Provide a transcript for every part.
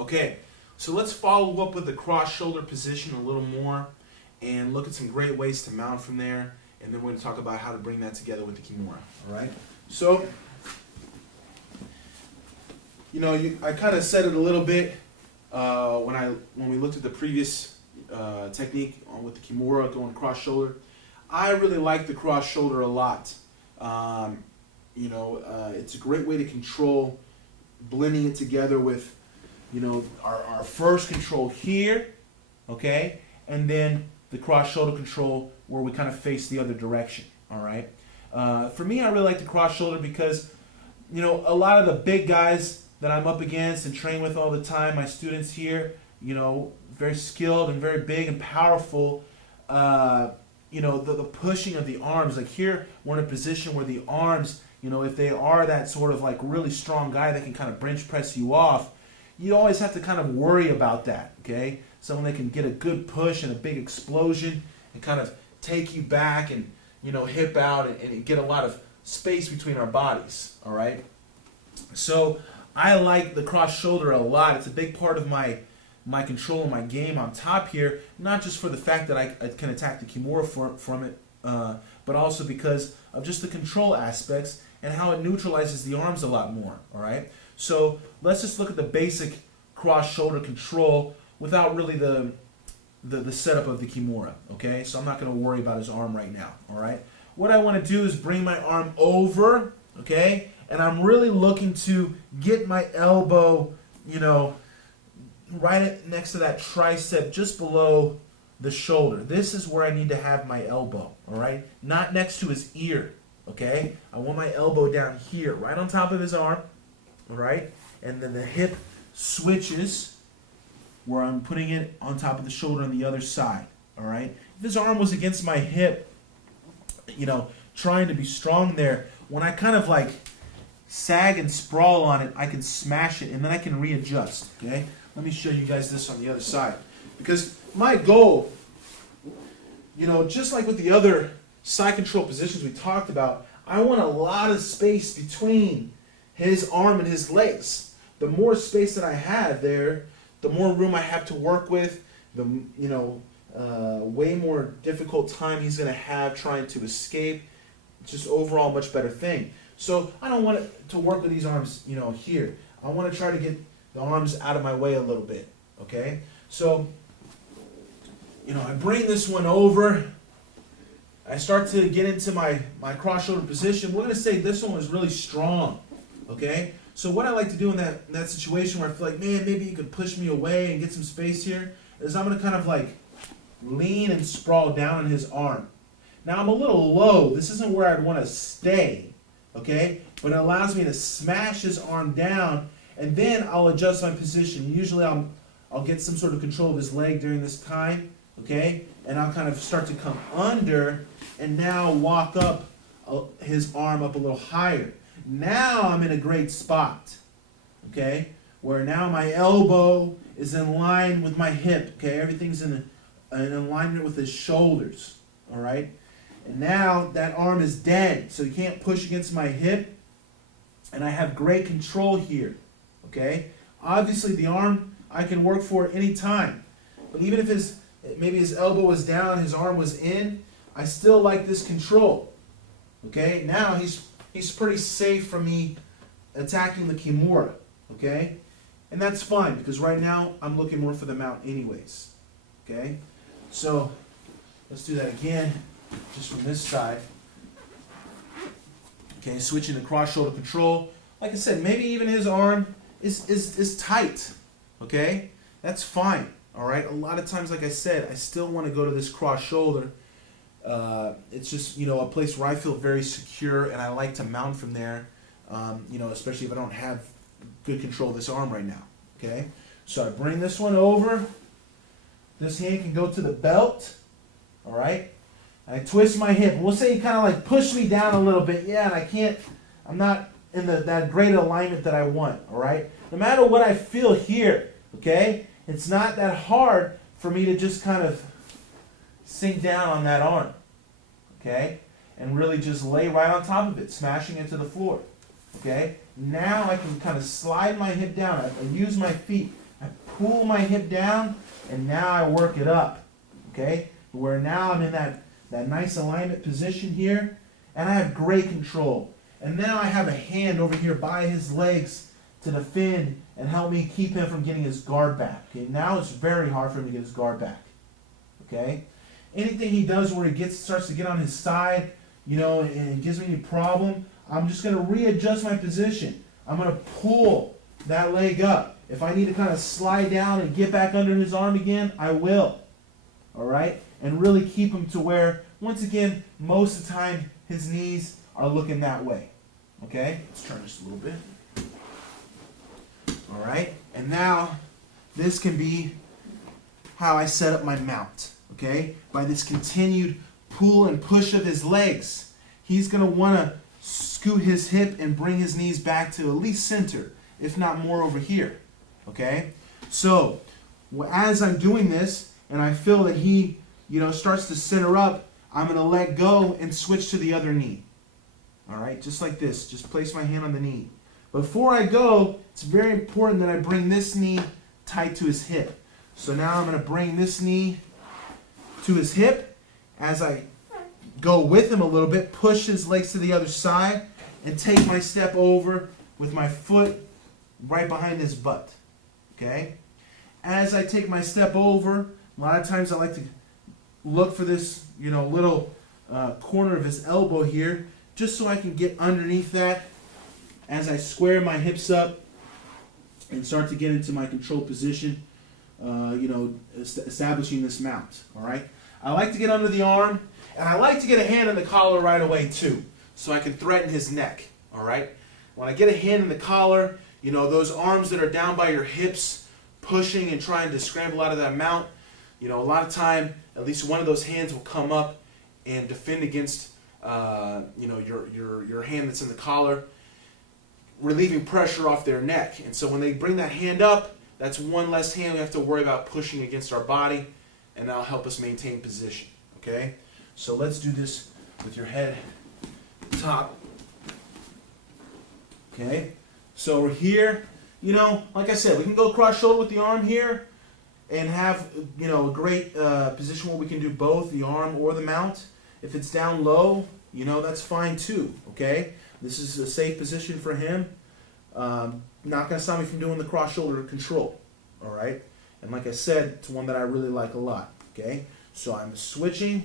Okay, so let's follow up with the cross shoulder position a little more and look at some great ways to mount from there, and then we're going to talk about how to bring that together with the Kimura. All right, so I kind of said it a little bit when we looked at the previous technique with the Kimura going cross shoulder. I really like the cross shoulder a lot. It's a great way to control, blending it together with our first control here, okay, and then the cross shoulder control where we kind of face the other direction. All right. For me, I really like the cross shoulder because a lot of the big guys that I'm up against and train with all the time, my students here, very skilled and very big and powerful. The pushing of the arms, like here we're in a position where the arms, if they are that sort of like really strong guy that can kind of bench press you off, you always have to kind of worry about that, okay? Someone that can get a good push and a big explosion and kind of take you back and, hip out and get a lot of space between our bodies, all right? So I like the cross shoulder a lot. It's a big part of my control and my game on top here, not just for the fact that I can attack the Kimura from it, but also because of just the control aspects and how it neutralizes the arms a lot more, all right? So let's just look at the basic cross shoulder control without really the setup of the Kimura, okay? So I'm not going to worry about his arm right now, all right? What I want to do is bring my arm over, okay? And I'm really looking to get my elbow, right next to that tricep, just below the shoulder. This is where I need to have my elbow, all right? Not next to his ear, okay? I want my elbow down here, right on top of his arm, all right? And then the hip switches where I'm putting it on top of the shoulder on the other side, all right? If his arm was against my hip, trying to be strong there, when I kind of like sag and sprawl on it, I can smash it and then I can readjust, okay? Let me show you guys this on the other side. Because my goal, just like with the other side control positions we talked about, I want a lot of space between his arm and his legs. The more space that I have there, the more room I have to work with, the way more difficult time he's going to have trying to escape. Just overall much better thing. So I don't want it to work with these arms, here. I want to try to get the arms out of my way a little bit, okay? So, I bring this one over. I start to get into my cross shoulder position. We're going to say this one was really strong, okay? So what I like to do in that situation where I feel like, man, maybe you could push me away and get some space here, is I'm going to kind of like lean and sprawl down on his arm. Now I'm a little low. This isn't where I'd want to stay, okay? But it allows me to smash his arm down, and then I'll adjust my position. Usually I'll get some sort of control of his leg during this time, okay? And I'll kind of start to come under and now walk up his arm up a little higher. Now I'm in a great spot, okay? Where now my elbow is in line with my hip, okay? Everything's in alignment with his shoulders, all right? And now that arm is dead, so you can't push against my hip, and I have great control here, okay? Obviously the arm I can work for at any time, but even if maybe his elbow was down, his arm was in, I still like this control, okay? Now he's pretty safe from me attacking the Kimura, okay? And that's fine, because right now I'm looking more for the mount anyways, okay? So let's do that again, just from this side. Okay, switching to cross shoulder control. Like I said, maybe even his arm is tight, okay? That's fine, all right? A lot of times, like I said, I still want to go to this cross shoulder. It's just, a place where I feel very secure, and I like to mount from there, especially if I don't have good control of this arm right now, okay? So I bring this one over. This hand can go to the belt, all right? I twist my hip. We'll say you kind of like push me down a little bit. Yeah, and I'm not in that great alignment that I want, all right? No matter what I feel here, okay, it's not that hard for me to just kind of sink down on that arm, okay, and really just lay right on top of it, smashing it to the floor, okay? Now I can kind of slide my hip down. I use my feet. I pull my hip down, and now I work it up, okay? Where now I'm in that nice alignment position here, and I have great control. And now I have a hand over here by his legs to defend and help me keep him from getting his guard back. Okay, now it's very hard for him to get his guard back. Okay? Anything he does where he starts to get on his side, you know, and it gives me any problem, I'm just going to readjust my position. I'm going to pull that leg up. If I need to kind of slide down and get back under his arm again, I will. All right? And really keep him to where, once again, most of the time his knees are looking that way. Okay? Let's turn this a little bit. All right? And now this can be how I set up my mount. Okay? By this continued pull and push of his legs, he's going to want to scoot his hip and bring his knees back to at least center, if not more over here. Okay? So, as I'm doing this and I feel that he, you know, starts to center up, I'm going to let go and switch to the other knee. All right? Just like this. Just place my hand on the knee. Before I go, it's very important that I bring this knee tight to his hip. So now I'm going to bring this knee to his hip as I go with him a little bit, push his legs to the other side, and take my step over with my foot right behind his butt. Okay? As I take my step over, a lot of times I like to look for this, you know, little corner of his elbow here, just so I can get underneath that as I square my hips up and start to get into my control position, you know, establishing this mount. All right? I like to get under the arm, and I like to get a hand on the collar right away too, so I can threaten his neck. All right? When I get a hand in the collar, you know, those arms that are down by your hips, pushing and trying to scramble out of that mount, you know, a lot of time, at least one of those hands will come up and defend against, you know, your hand that's in the collar, relieving pressure off their neck. And so when they bring that hand up, that's one less hand we have to worry about pushing against our body, and that'll help us maintain position. Okay? So let's do this with your head top. Okay? So we're here. You know, like I said, we can go cross shoulder with the arm here and have, you know, a great position where we can do both the arm or the mount. If it's down low, you know, that's fine too. Okay? This is a safe position for him. Not going to stop me from doing the cross shoulder control. All right? And like I said, it's one that I really like a lot. Okay? So I'm switching,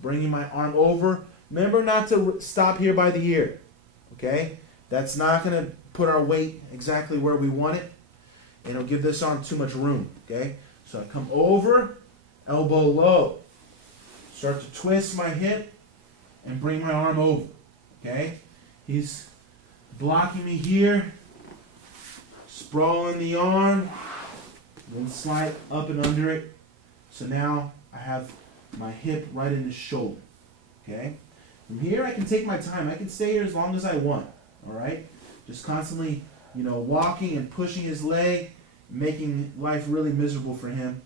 bringing my arm over. Remember not to stop here by the ear. Okay? That's not going to put our weight exactly where we want it, and it'll give this arm too much room. Okay? So I come over, elbow low. Start to twist my hip and bring my arm over. Okay? He's blocking me here, sprawling the arm, then slide up and under it. So now I have my hip right in his shoulder. Okay? From here I can take my time. I can stay here as long as I want. Alright? Just constantly, you know, walking and pushing his leg, making life really miserable for him,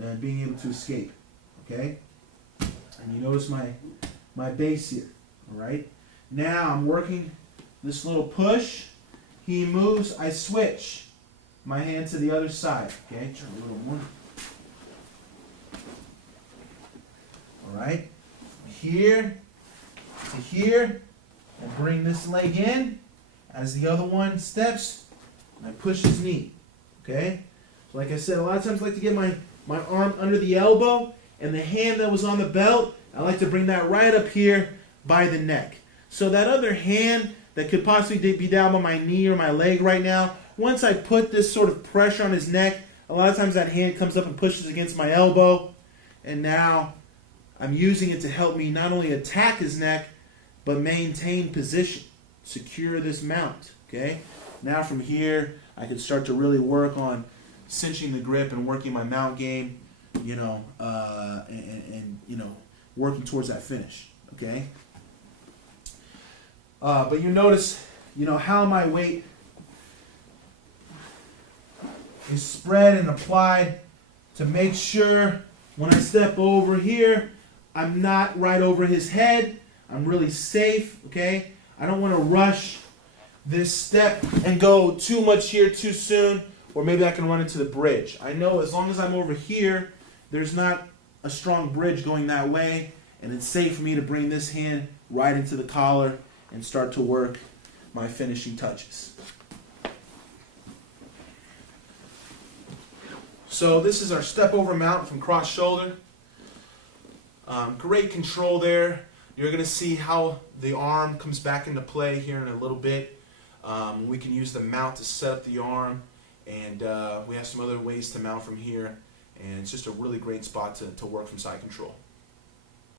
and being able to escape. Okay? And you notice my base here. Alright? Now I'm working this little push. He moves, I switch my hand to the other side. Okay, turn a little more. Alright? Here to here, and bring this leg in as the other one steps, and I push his knee. Okay? So like I said, a lot of times I like to get my arm under the elbow, and the hand that was on the belt, I like to bring that right up here by the neck. So that other hand that could possibly be down on my knee or my leg right now, once I put this sort of pressure on his neck, a lot of times that hand comes up and pushes against my elbow, and now I'm using it to help me not only attack his neck, but maintain position, secure this mount. Okay? Now from here, I can start to really work on cinching the grip and working my mount game, you know, and you know, working towards that finish. Okay? But you notice, you know, how my weight is spread and applied to make sure when I step over here, I'm not right over his head. I'm really safe, okay? I don't want to rush this step and go too much here too soon, or maybe I can run into the bridge. I know as long as I'm over here, there's not a strong bridge going that way, and it's safe for me to bring this hand right into the collar and start to work my finishing touches. So this is our step over mount from cross shoulder. Great control there. You're going to see how the arm comes back into play here in a little bit. We can use the mount to set up the arm, and we have some other ways to mount from here, and it's just a really great spot to work from side control.